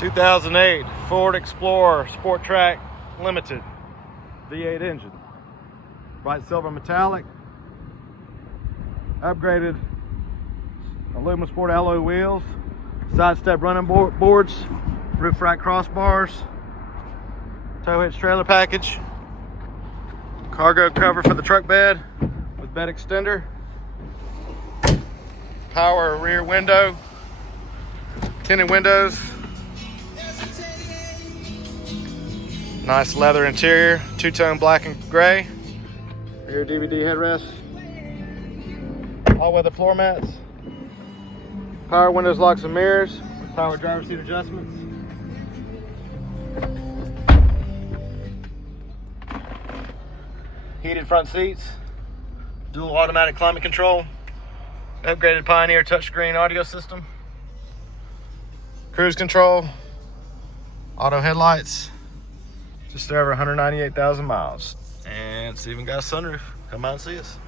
2008 Ford Explorer Sport Trac Limited V8 engine, bright silver metallic, upgraded aluminum sport alloy wheels, side step running boards, roof rack crossbars, tow hitch trailer package, cargo cover for the truck bed with bed extender, power rear window, tinted windows, nice leather interior, two-tone black and gray, rear DVD headrest, all-weather floor mats, power windows, locks and mirrors, power driver seat adjustments, heated front seats, dual automatic climate control, upgraded Pioneer touchscreen audio system, cruise control, auto headlights, just over 198,000 miles, and it's even got a sunroof. Come out and see us.